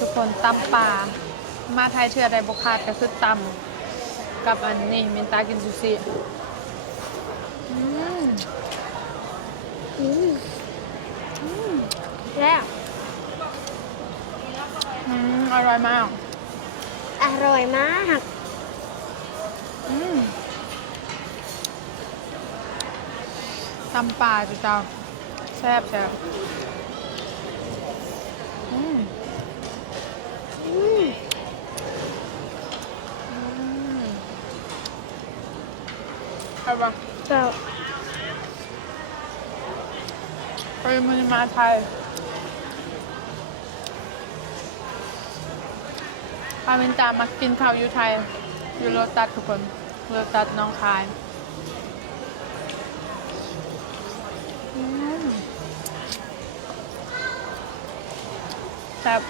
ทุกคนตำป่ามาไทยเชื่อใดบุคาดก็คือตำกับอันนี้มินตากินซูชิอืมอืมแล้วอร่อยมาก อร่อยมาก ตำป่าจุจ้าแซ่บแซ่บอืมใช่ปะ ก็ ไปมันมาไทยพาเมนตามากินข้าวอยู่ไทยอยู่โรตัสทุกคนโรตัสน้องคายแซ่บ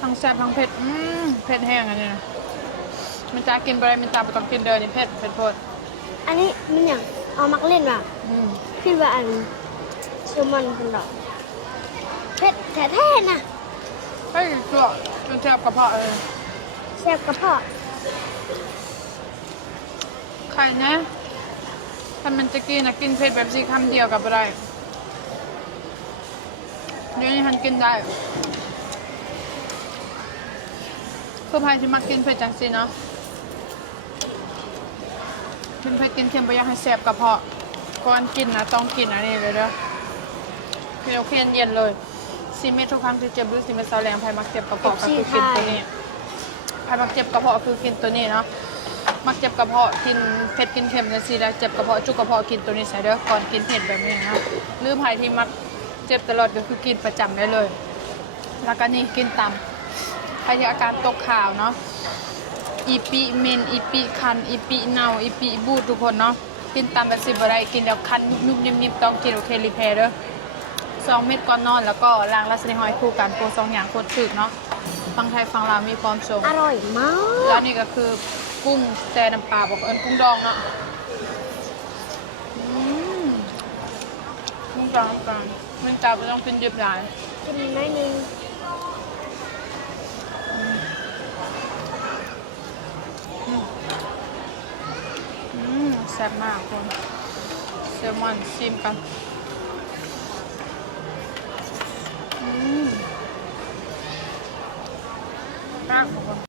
ทั้งแซ่บทั้งเผ็ดเผ็ดแห้งอันนี้นะมันจะกินไปเลยมันจะไปต้องกินเดินนี่เผ็ดโพดอันนี้มันอย่างเอามักเล่นว่ะพี่ว่าอันเชอร์มันเป็นดอกเผ็ดแท้ๆนะ เฮ้ยจั่วมันแซ่บกระเพาะเลย แซ่บกระเพาะ ใครนะถ้ามันจะกินนะกินเผ็ดแบบสี่คำเดียวกับอะไรเดี๋ยวนี้ฉันกินได้คือพายที่มากินเผ็ดจังสิเนาะกินเผ็ดกินเค็มไปอยากให้แซ่บกระเพาะก่อนกินนะต้องกินอันนี้เลยเด้อเคี่ยวเคียนเย็นเลยซีเมททุกครั้งที่เจ็บหรือซีเมทเซาแรงพายมักเจ็บกระเพาะก็คือกินตัวนี้พายมักเจ็บกระเพาะคือกินตัวนี้เนาะมักเจ็บกระเพาะกินเผ็ดกินเค็มจังสิแล้วเจ็บกระเพาะจุกกระเพาะกินตัวนี้ใส่เด้อก่อนกินเผ็ดแบบนี้นะหรือพายที่มักเจ็บตลอดก็คือกินประจำได้เลยแล้วก็นี่กินตำใครที่อาการตกข่าวเนาะอีปีเมนอีปีคันอีปีเน่าอีปีบูดทุกคนเนาะกินตามแบบสิบอะไรกินแล้วคันยุบยิบต้องกินโอเครีเพร์เด้อ2 เม็ดก่อนนอนแล้วก็ล้างลัสเนหอยคู่กันโปร2 อย่างโคตรถึกเนาะฟังไทยฟังลาวมีความทรงอร่อยมาก แล้วนี่ก็คือกุ้งแซ่น้ำปลาบอกกุ้งดองเนาะกุ้งดองน้ำปลามันจะไม่ต้องกินดิบหลาย กินน้อยนึงแซ่บมากคนแซลมอนชิมกันมากทุกคน